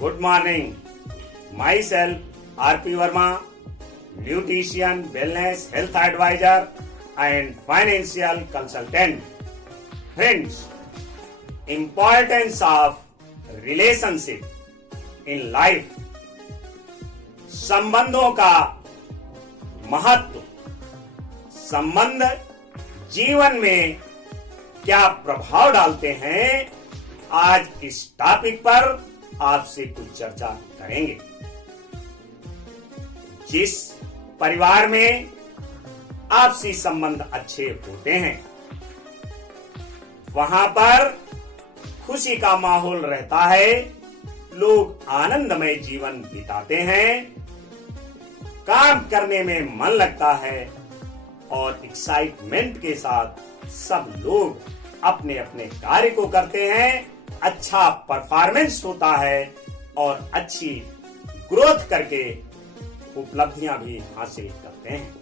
Good morning. Myself, R.P. Verma, nutrition, wellness, health advisor and financial consultant. Friends, importance of relationship in life. संबंधों का महत्व, संबंध जीवन में क्या प्रभाव डालते हैं, आज इस टॉपिक पर आपसे कुछ चर्चा करेंगे। जिस परिवार में आपसी संबंध अच्छे होते हैं, वहां पर खुशी का माहौल रहता है, लोग आनंदमय जीवन बिताते हैं, काम करने में मन लगता है और एक्साइटमेंट के साथ सब लोग अपने अपने कार्य को करते हैं, अच्छा परफॉर्मेंस होता है और अच्छी ग्रोथ करके उपलब्धियां भी हासिल करते हैं।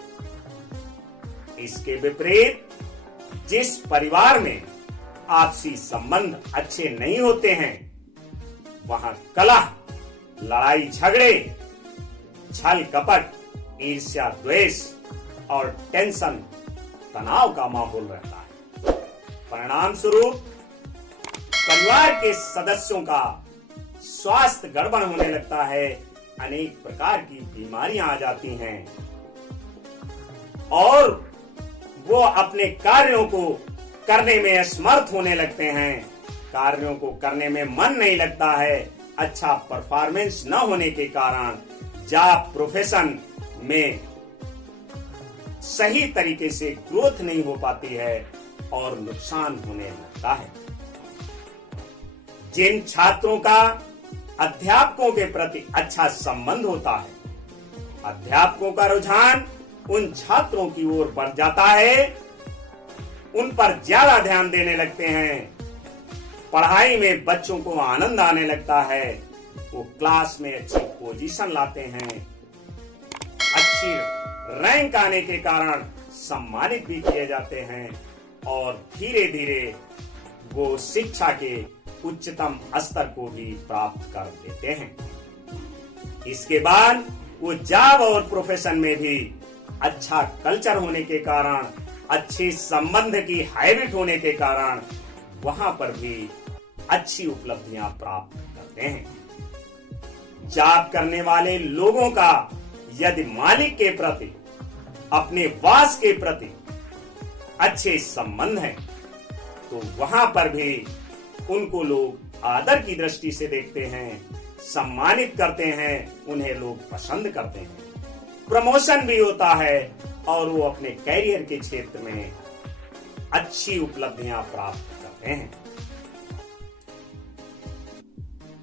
इसके विपरीत जिस परिवार में आपसी संबंध अच्छे नहीं होते हैं, वहां कलह, लड़ाई झगड़े, छल कपट, ईर्ष्या द्वेष और टेंशन, तनाव का माहौल रहता है। परिणाम स्वरूप परिवार के सदस्यों का स्वास्थ्य गड़बड़ होने लगता है, अनेक प्रकार की बीमारियां आ जाती हैं और वो अपने कार्यों को करने में असमर्थ होने लगते हैं, कार्यों को करने में मन नहीं लगता है, अच्छा परफॉर्मेंस न होने के कारण जॉब प्रोफेशन में सही तरीके से ग्रोथ नहीं हो पाती है और नुकसान होने लगता है। जिन छात्रों का अध्यापकों के प्रति अच्छा संबंध होता है, अध्यापकों का रुझान उन छात्रों की ओर बढ़ जाता है, उन पर ज्यादा ध्यान देने लगते हैं, पढ़ाई में बच्चों को आनंद आने लगता है, वो क्लास में अच्छी पोजीशन लाते हैं, अच्छी रैंक आने के कारण सम्मानित भी किए जाते हैं और धीरे धीरे वो शिक्षा के उच्चतम स्तर को भी प्राप्त कर लेते हैं। इसके बाद वो जॉब और प्रोफेशन में भी अच्छा कल्चर होने के कारण, अच्छे संबंध की हैबिट होने के कारण वहां पर भी अच्छी उपलब्धियां प्राप्त करते हैं। जॉब करने वाले लोगों का यदि मालिक के प्रति, अपने बॉस के प्रति अच्छे संबंध हैं, तो वहां पर भी उनको लोग आदर की दृष्टि से देखते हैं, सम्मानित करते हैं, उन्हें लोग पसंद करते हैं, प्रमोशन भी होता है और वो अपने कैरियर के क्षेत्र में अच्छी उपलब्धियां प्राप्त करते हैं।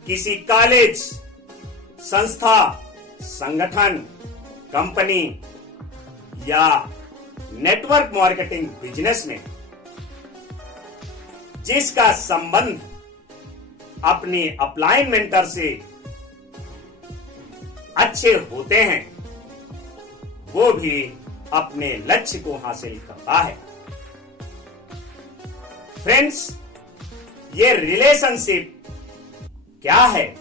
किसी कॉलेज, संस्था, संगठन, कंपनी या नेटवर्क मार्केटिंग बिजनेस में जिसका संबंध अपने अपलाइन मेंटर से अच्छे होते हैं, वो भी अपने लक्ष्य को हासिल करता है। फ्रेंड्स, ये रिलेशनशिप क्या है,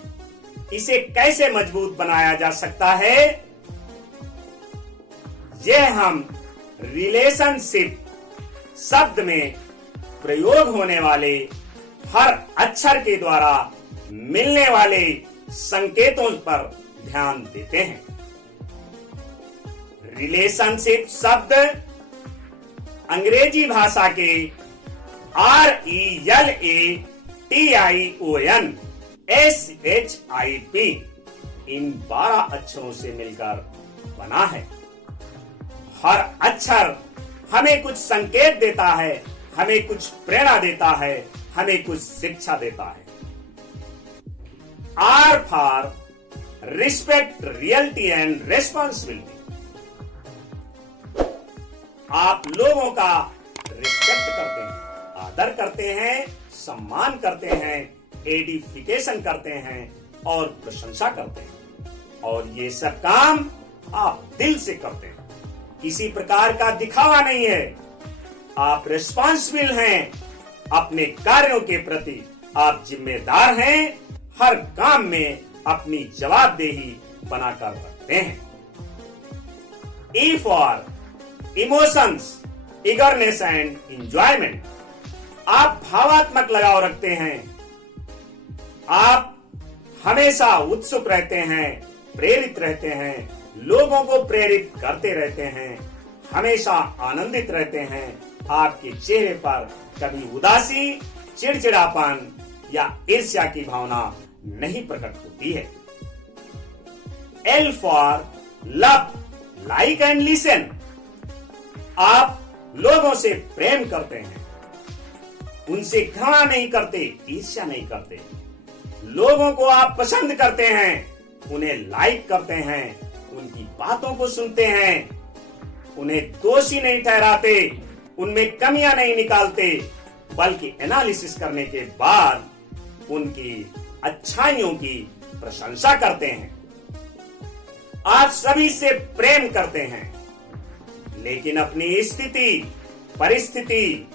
इसे कैसे मजबूत बनाया जा सकता है, यह हम रिलेशनशिप शब्द में प्रयोग होने वाले हर अक्षर के द्वारा मिलने वाले संकेतों पर ध्यान देते हैं। रिलेशनशिप शब्द अंग्रेजी भाषा के RELATION इन 12 अक्षरों से मिलकर बना है। हर अक्षर हमें कुछ संकेत देता है, हमें कुछ प्रेरणा देता है, हमें कुछ शिक्षा देता है। R for respect, reality and responsibility. आप लोगों का रिस्पेक्ट करते हैं, आदर करते हैं, सम्मान करते हैं, एडिफिकेशन करते हैं और प्रशंसा करते हैं और ये सब काम आप दिल से करते हैं, किसी प्रकार का दिखावा नहीं है। आप रिस्पॉन्सिबल हैं, अपने कार्यों के प्रति आप जिम्मेदार हैं, हर काम में अपनी जवाबदेही बनाकर रखते हैं। E for emotions, eagerness and enjoyment. आप भावात्मक लगाव रखते हैं, आप हमेशा उत्सुक रहते हैं, प्रेरित रहते हैं, लोगों को प्रेरित करते रहते हैं, हमेशा आनंदित रहते हैं। आपके चेहरे पर कभी उदासी, चिड़चिड़ापन या ईर्ष्या की भावना नहीं प्रकट होती है। L for love, like and listen. आप लोगों से प्रेम करते हैं, उनसे घृणा नहीं करते, ईर्ष्या नहीं करते। लोगों को आप पसंद करते हैं, उन्हें लाइक करते हैं, उनकी बातों को सुनते हैं, उन्हें दोषी नहीं ठहराते, उनमें कमियां नहीं निकालते, बल्कि एनालिसिस करने के बाद उनकी अच्छाइयों की प्रशंसा करते हैं। आप सभी से प्रेम करते हैं, लेकिन अपनी स्थिति, परिस्थिति,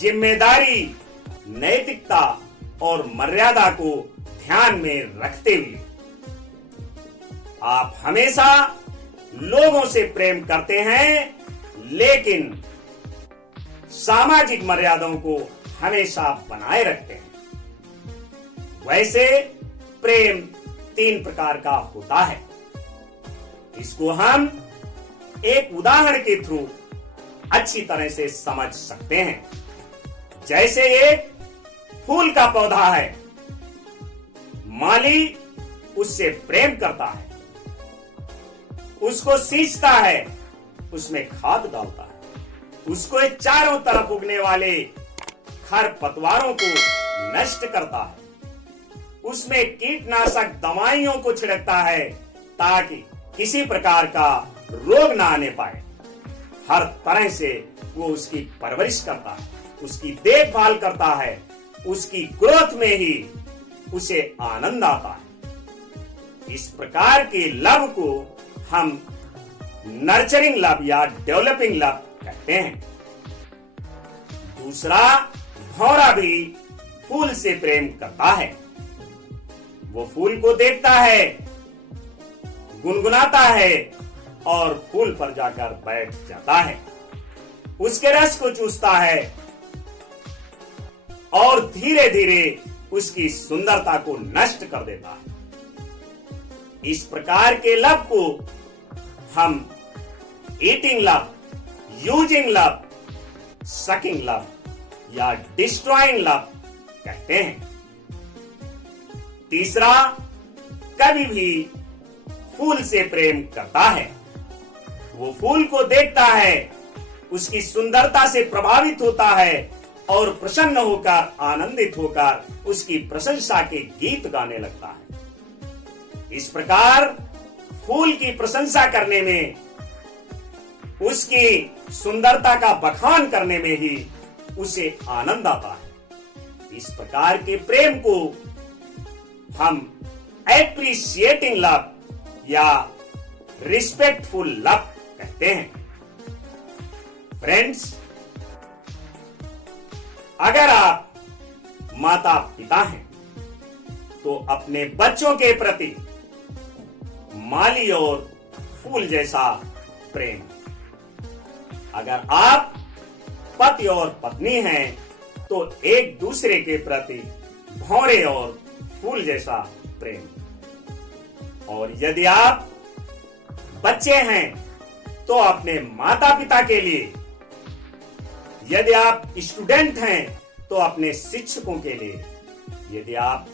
जिम्मेदारी, नैतिकता और मर्यादा को ध्यान में रखते हुए आप हमेशा लोगों से प्रेम करते हैं, लेकिन सामाजिक मर्यादाओं को हमेशा बनाए रखते हैं। वैसे प्रेम 3 प्रकार का होता है। इसको हम एक उदाहरण के थ्रू अच्छी तरह से समझ सकते हैं। जैसे एक फूल का पौधा है, माली उससे प्रेम करता है, उसको सींचता है, उसमें खाद डालता है, उसको चारों तरफ उगने वाले खरपतवारों को नष्ट करता है, उसमें कीटनाशक दवाइयों को छिड़कता है ताकि किसी प्रकार का रोग ना आने पाए। हर तरह से वो उसकी परवरिश करता है, उसकी देखभाल करता है, उसकी ग्रोथ में ही उसे आनंद आता है। इस प्रकार के लव को हम नर्चरिंग लव या डेवलपिंग लव कहते हैं। दूसरा, भौरा भी फूल से प्रेम करता है। वो फूल को देखता है, गुनगुनाता है और फूल पर जाकर बैठ जाता है, उसके रस को चूसता है और धीरे धीरे उसकी सुंदरता को नष्ट कर देता है। इस प्रकार के लव को हम eating love, using love, sucking love या डिस्ट्रॉइंग लव कहते हैं। तीसरा, कभी भी फूल से प्रेम करता है। वो फूल को देखता है, उसकी सुंदरता से प्रभावित होता है और प्रसन्न होकर, आनंदित होकर उसकी प्रशंसा के गीत गाने लगता है। इस प्रकार फूल की प्रशंसा करने में, उसकी सुंदरता का बखान करने में ही उसे आनंद आता है। इस प्रकार के प्रेम को हम एप्रिशिएटिंग लव या रिस्पेक्टफुल लव कहते हैं। फ्रेंड्स, अगर आप माता पिता हैं तो अपने बच्चों के प्रति माली और फूल जैसा प्रेम, अगर आप पति और पत्नी हैं तो एक दूसरे के प्रति भौरे और फूल जैसा प्रेम, और यदि आप बच्चे हैं तो अपने माता पिता के लिए, यदि आप स्टूडेंट हैं तो अपने शिक्षकों के लिए, यदि आप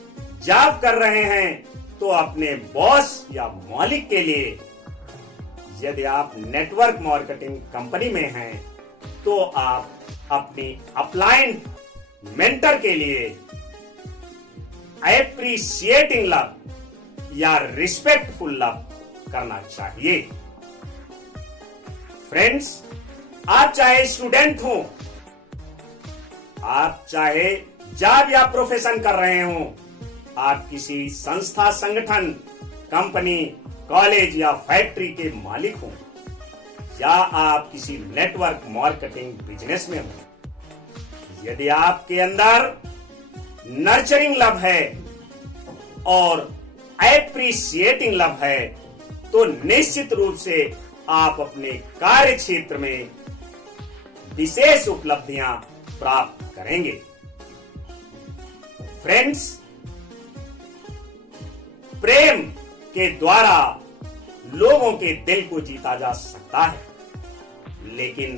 जॉब कर रहे हैं तो अपने बॉस या मालिक के लिए, यदि आप नेटवर्क मार्केटिंग कंपनी में हैं तो आप अपनी अपलाइन मेंटर के लिए एप्रिशिएटिंग लव या रिस्पेक्टफुल लव करना चाहिए। फ्रेंड्स, आप चाहे स्टूडेंट हो, आप चाहे जॉब या प्रोफेशन कर रहे हो, आप किसी संस्था, संगठन, कंपनी, कॉलेज या फैक्ट्री के मालिक हो, या आप किसी नेटवर्क मार्केटिंग बिजनेस में हो, यदि आपके अंदर नर्चरिंग लव है और एप्रिशिएटिंग लव है तो निश्चित रूप से आप अपने कार्य क्षेत्र में विशेष उपलब्धियां प्राप्त करेंगे। फ्रेंड्स, प्रेम के द्वारा लोगों के दिल को जीता जा सकता है, लेकिन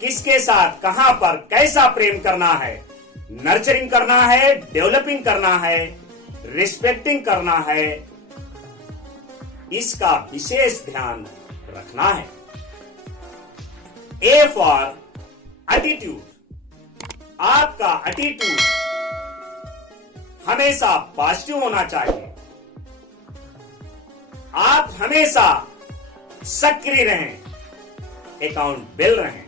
किसके साथ, कहां पर, कैसा प्रेम करना है, नर्चरिंग करना है, डेवलपिंग करना है, रिस्पेक्टिंग करना है, इसका विशेष ध्यान रखना है। A for attitude. आपका एटीट्यूड हमेशा पॉजिटिव होना चाहिए। आप हमेशा सक्रिय रहें, अकाउंटेबल रहें।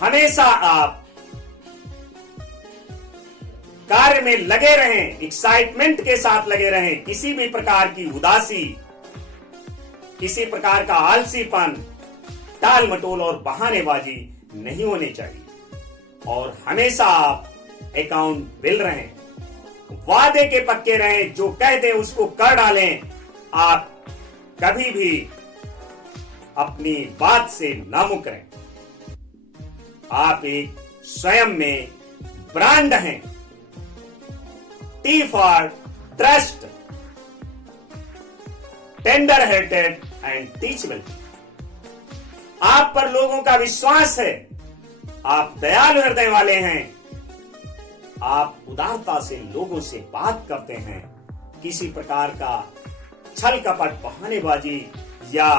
हमेशा आप कार्य में लगे रहें, एक्साइटमेंट के साथ लगे रहें। किसी भी प्रकार की उदासी, किसी प्रकार का आलसीपन, टाल मटोल और बहानेबाजी नहीं होनी चाहिए। और हमेशा आप अकाउंटेबल रहें, वादे के पक्के रहें, जो कह दें उसको कर डालें। आप कभी भी अपनी बात से ना मुकरें। आप एक स्वयं में ब्रांड हैं। T for trust, tender hearted and teachable. आप पर लोगों का विश्वास है। आप दयालु हृदय वाले हैं। आप उदारता से लोगों से बात करते हैं। किसी प्रकार का छल कपट, बहानेबाजी या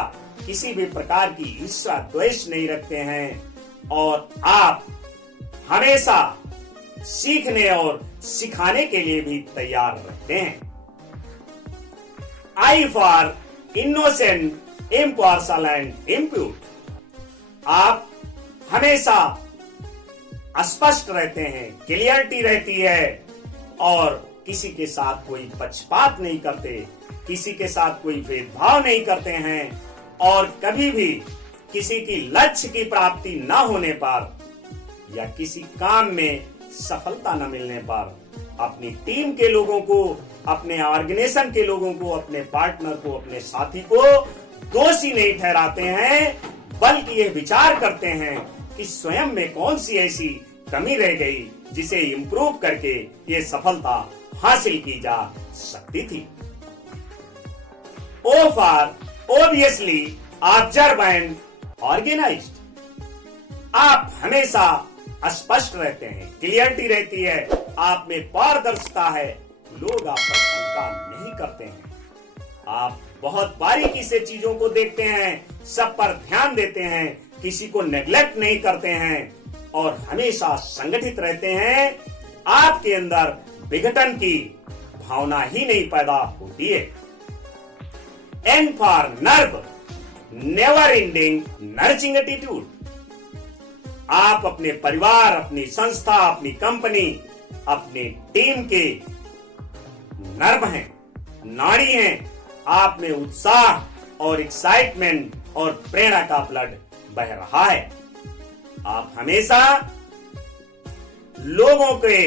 किसी भी प्रकार की ईर्ष्या द्वेष नहीं रखते हैं। और आप हमेशा सीखने और सिखाने के लिए भी तैयार रहते हैं। I for innocent, impartial and इम्प्यूर। आप हमेशा स्पष्ट रहते हैं, क्लियरिटी रहती है और किसी के साथ कोई पक्षपात नहीं करते, किसी के साथ कोई भेदभाव नहीं करते हैं। और कभी भी किसी की लक्ष्य की प्राप्ति न होने पर या किसी काम में सफलता न मिलने पर अपनी टीम के लोगों को, अपने ऑर्गेनाइजेशन के लोगों को, अपने पार्टनर को, अपने साथी को दोषी नहीं ठहराते हैं, बल्कि ये विचार करते हैं कि स्वयं में कौन सी ऐसी कमी रह गई जिसे इंप्रूव करके ये सफलता हासिल की जा सकती थी। O for obviously observe and organised. आप हमेशा स्पष्ट रहते हैं, क्लियरिटी रहती है, आप में पारदर्शिता है, लोग आप पर शंका नहीं करते हैं। आप बहुत बारीकी से चीजों को देखते हैं, सब पर ध्यान देते हैं, किसी को नेग्लेक्ट नहीं करते हैं और हमेशा संगठित रहते हैं। आपके अंदर विघटन की भावना ही नहीं पैदा होती है। N for nerve, never ending nurturing attitude. आप अपने परिवार, अपनी संस्था, अपनी कंपनी, अपनी टीम के नर्व हैं, नाड़ी हैं। आप में उत्साह और एक्साइटमेंट और प्रेरणा का ब्लड बह रहा है। आप हमेशा लोगों के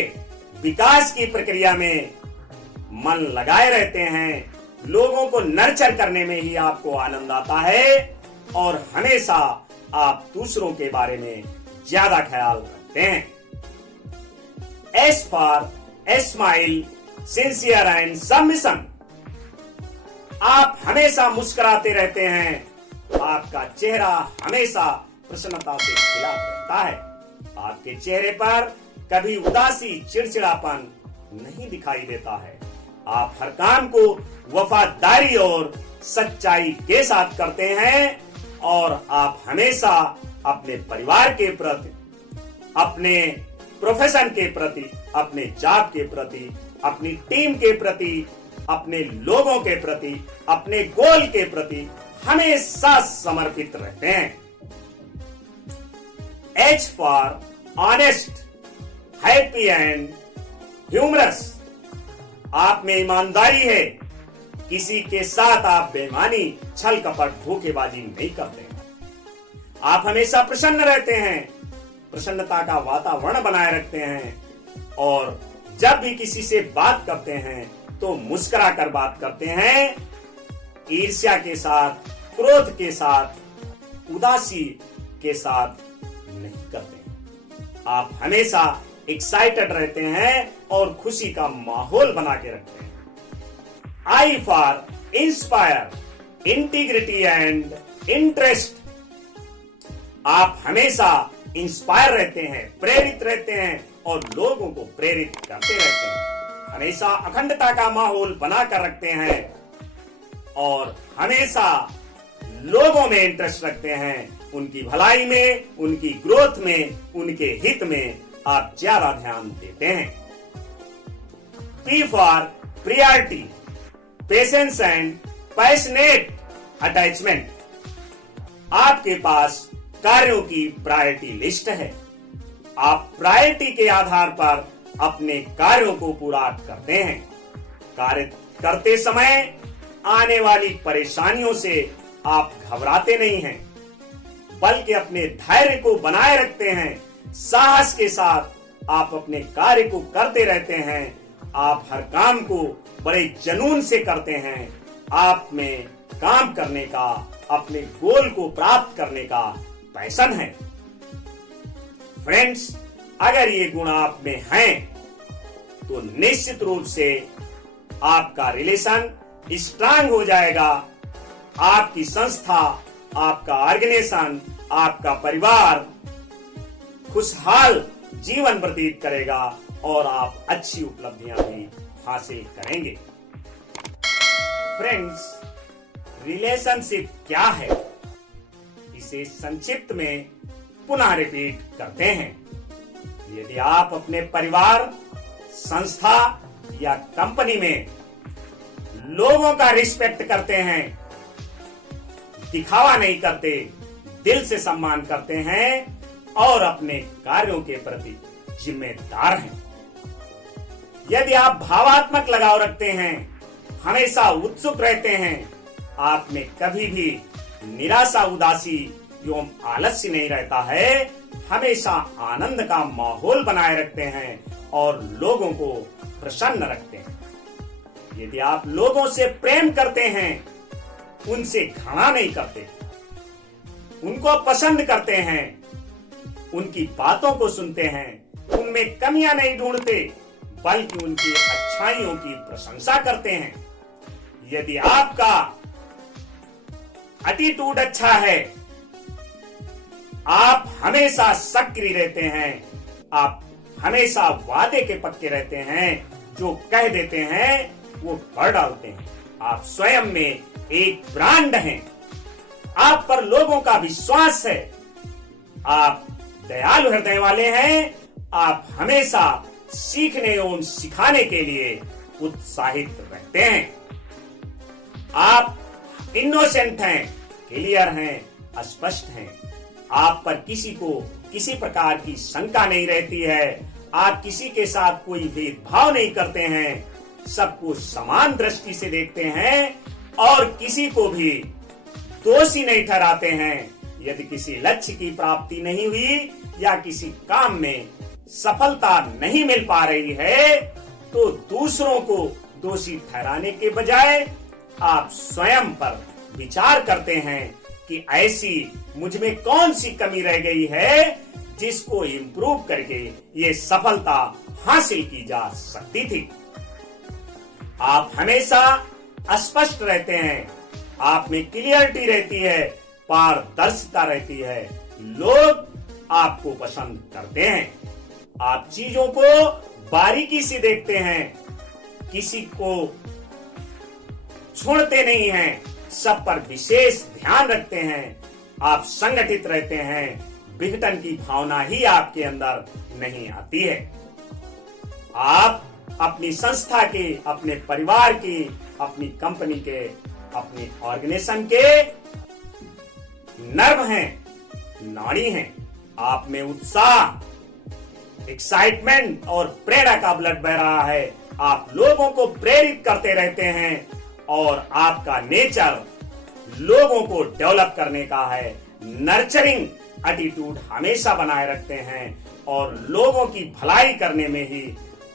विकास की प्रक्रिया में मन लगाए रहते हैं। लोगों को नर्चर करने में ही आपको आनंद आता है और हमेशा आप दूसरों के बारे में ज्यादा ख्याल रखते हैं। S for smile, sincere and submission. आप हमेशा मुस्कुराते रहते हैं। आपका चेहरा हमेशा प्रसन्नता से खिला रहता है। आपके चेहरे पर कभी उदासी, चिड़चिड़ापन नहीं दिखाई देता है। आप हर काम को वफादारी और सच्चाई के साथ करते हैं और आप हमेशा अपने परिवार के प्रति, अपने प्रोफेशन के प्रति, अपने जॉब के प्रति, अपनी टीम के प्रति, अपने लोगों के प्रति, अपने गोल के प्रति हमेशा समर्पित रहते हैं। H for honest, happy and humorous. आप में ईमानदारी है। किसी के साथ आप बेईमानी, छल कपट, धोखेबाजी नहीं करते। आप हमेशा प्रसन्न रहते हैं, प्रसन्नता का वातावरण बनाए रखते हैं और जब भी किसी से बात करते हैं तो मुस्कुरा कर बात करते हैं, ईर्ष्या के साथ, क्रोध के साथ, उदासी के साथ नहीं करते हैं। आप हमेशा एक्साइटेड रहते हैं और खुशी का माहौल बना के रखते हैं। I for inspire, integrity and interest. आप हमेशा इंस्पायर रहते हैं, प्रेरित रहते हैं और लोगों को प्रेरित करते रहते हैं। हमेशा अखंडता का माहौल बनाकर रखते हैं और हमेशा लोगों में इंटरेस्ट रखते हैं, उनकी भलाई में, उनकी ग्रोथ में, उनके हित में आप ज्यादा ध्यान देते हैं। P for priority, patience and passionate attachment. आपके पास कार्यों की प्रायोरिटी लिस्ट है। आप प्रायोरिटी के आधार पर अपने कार्यों को पूरा करते हैं। कार्य करते समय आने वाली परेशानियों से आप घबराते नहीं हैं, बल्कि अपने धैर्य को बनाए रखते हैं। साहस के साथ आप अपने कार्य को करते रहते हैं। आप हर काम को बड़े जुनून से करते हैं। आप में काम करने का, अपने गोल को प्राप्त करने का पैशन है। फ्रेंड्स, अगर ये गुण आप में हैं, तो निश्चित रूप से आपका रिलेशन स्ट्रांग हो जाएगा। आपकी संस्था, आपका ऑर्गेनाइजेशन, आपका परिवार खुशहाल जीवन व्यतीत करेगा और आप अच्छी उपलब्धियां भी हासिल करेंगे। फ्रेंड्स, रिलेशनशिप क्या है, इसे संक्षिप्त में पुनः रिपीट करते हैं। यदि आप अपने परिवार, संस्था या कंपनी में लोगों का रिस्पेक्ट करते हैं, दिखावा नहीं करते, दिल से सम्मान करते हैं और अपने कार्यों के प्रति जिम्मेदार हैं, यदि आप भावात्मक लगाव रखते हैं, हमेशा उत्सुक रहते हैं, आप में कभी भी निराशा, उदासी एवं आलस्य नहीं रहता है, हमेशा आनंद का माहौल बनाए रखते हैं और लोगों को प्रसन्न रखते हैं, यदि आप लोगों से प्रेम करते हैं, उनसे घृणा नहीं करते, उनको पसंद करते हैं, उनकी बातों को सुनते हैं, उनमें कमियां नहीं ढूंढते, बल्कि उनकी अच्छाइयों की प्रशंसा करते हैं, यदि आपका एटीट्यूड अच्छा है, आप हमेशा सक्रिय रहते हैं, आप हमेशा वादे के पक्के रहते हैं, जो कह देते हैं वो कर डालते हैं, आप स्वयं में एक ब्रांड हैं, आप पर लोगों का विश्वास है, आप दयालु हृदय वाले हैं, आप हमेशा सीखने एवं सिखाने के लिए उत्साहित रहते हैं, आप इनोसेंट हैं, क्लियर हैं, स्पष्ट हैं, आप पर किसी को किसी प्रकार की शंका नहीं रहती है, आप किसी के साथ कोई भेदभाव नहीं करते हैं, सबको समान दृष्टि से देखते हैं और किसी को भी दोषी नहीं ठहराते हैं। यदि किसी लक्ष्य की प्राप्ति नहीं हुई या किसी काम में सफलता नहीं मिल पा रही है, तो दूसरों को दोषी ठहराने के बजाय आप स्वयं पर विचार करते हैं कि ऐसी मुझ में कौन सी कमी रह गई है जिसको इम्प्रूव करके ये सफलता हासिल की जा सकती थी। आप हमेशा स्पष्ट रहते हैं, आप में क्लियरिटी रहती है, पारदर्शिता रहती है, लोग आपको पसंद करते हैं, आप चीजों को बारीकी से देखते हैं, किसी को छोड़ते नहीं हैं, सब पर विशेष ध्यान रखते हैं, आप संगठित रहते हैं, विघटन की भावना ही आपके अंदर नहीं आती है। आप अपनी संस्था के, अपने परिवार की, अपनी कंपनी के, अपने ऑर्गेनाइजेशन के नर्व हैं, नाड़ी हैं, आप में उत्साह, एक्साइटमेंट और प्रेरणा का ब्लड बह रहा है, आप लोगों को प्रेरित करते रहते हैं और आपका नेचर लोगों को डेवलप करने का है, नर्चरिंग एटीट्यूड हमेशा बनाए रखते हैं और लोगों की भलाई करने में ही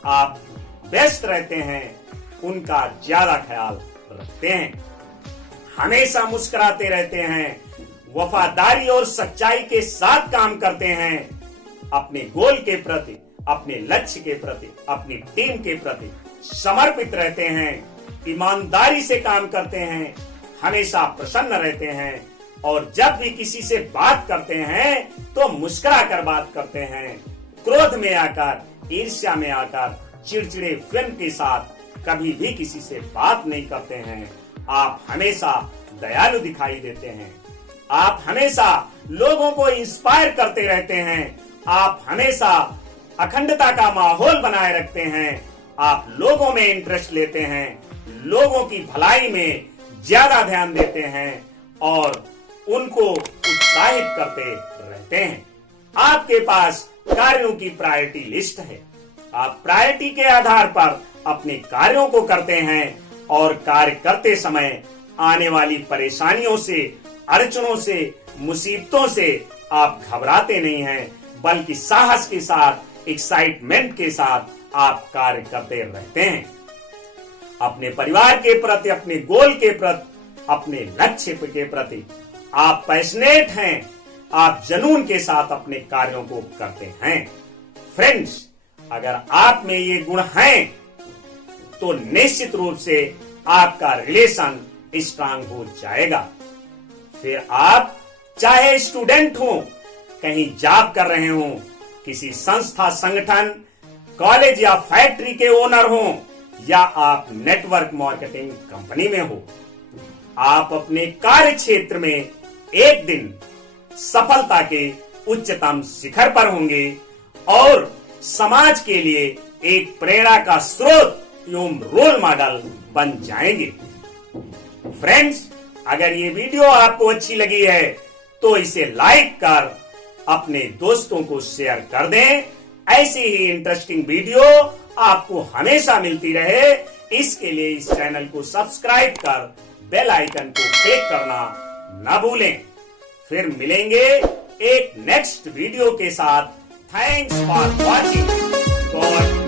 आप व्यस्त रहते हैं, उनका ज्यादा ख्याल रखते हैं, हमेशा मुस्कुराते रहते हैं, वफादारी और सच्चाई के साथ काम करते हैं, अपने गोल के प्रति, अपने लक्ष्य के प्रति, अपनी टीम के प्रति समर्पित रहते हैं, ईमानदारी से काम करते हैं, हमेशा प्रसन्न रहते हैं और जब भी किसी से बात करते हैं तो मुस्कुरा कर बात करते हैं, क्रोध में आकर, ईर्ष्या में आकर, चिड़चिड़े फिल्म के साथ कभी भी किसी से बात नहीं करते हैं। आप हमेशा दयालु दिखाई देते हैं, आप हमेशा लोगों को इंस्पायर करते रहते हैं, आप हमेशा अखंडता का माहौल बनाए रखते हैं, आप लोगों में इंटरेस्ट लेते हैं, लोगों की भलाई में ज्यादा ध्यान देते हैं और उनको उत्साहित करते रहते हैं। आपके पास कार्यों की प्रायोरिटी लिस्ट है, आप प्रायोरिटी के आधार पर अपने कार्यों को करते हैं और कार्य करते समय आने वाली परेशानियों से, अड़चनों से, मुसीबतों से आप घबराते नहीं हैं, बल्कि साहस के साथ, एक्साइटमेंट के साथ आप कार्य करते रहते हैं। अपने परिवार के प्रति, अपने गोल के प्रति, अपने लक्ष्य के प्रति आप पैशनेट हैं, आप जुनून के साथ अपने कार्यों को करते हैं। फ्रेंड्स, अगर आप में ये गुण हैं तो निश्चित रूप से आपका रिलेशन स्ट्रांग हो जाएगा। फिर आप चाहे स्टूडेंट हो, कहीं जॉब कर रहे हो, किसी संस्था, संगठन, कॉलेज या फैक्ट्री के ओनर हो या आप नेटवर्क मार्केटिंग कंपनी में हो, आप अपने कार्य क्षेत्र में एक दिन सफलता के उच्चतम शिखर पर होंगे और समाज के लिए एक प्रेरणा का स्रोत एवं रोल मॉडल बन जाएंगे। फ्रेंड्स, अगर ये वीडियो आपको अच्छी लगी है तो इसे लाइक कर अपने दोस्तों को शेयर कर दें। ऐसी ही इंटरेस्टिंग वीडियो आपको हमेशा मिलती रहे, इसके लिए इस चैनल को सब्सक्राइब कर बेल आइकन को क्लिक करना न भूलें। फिर मिलेंगे एक नेक्स्ट वीडियो के साथ। Thanks for watching. गॉड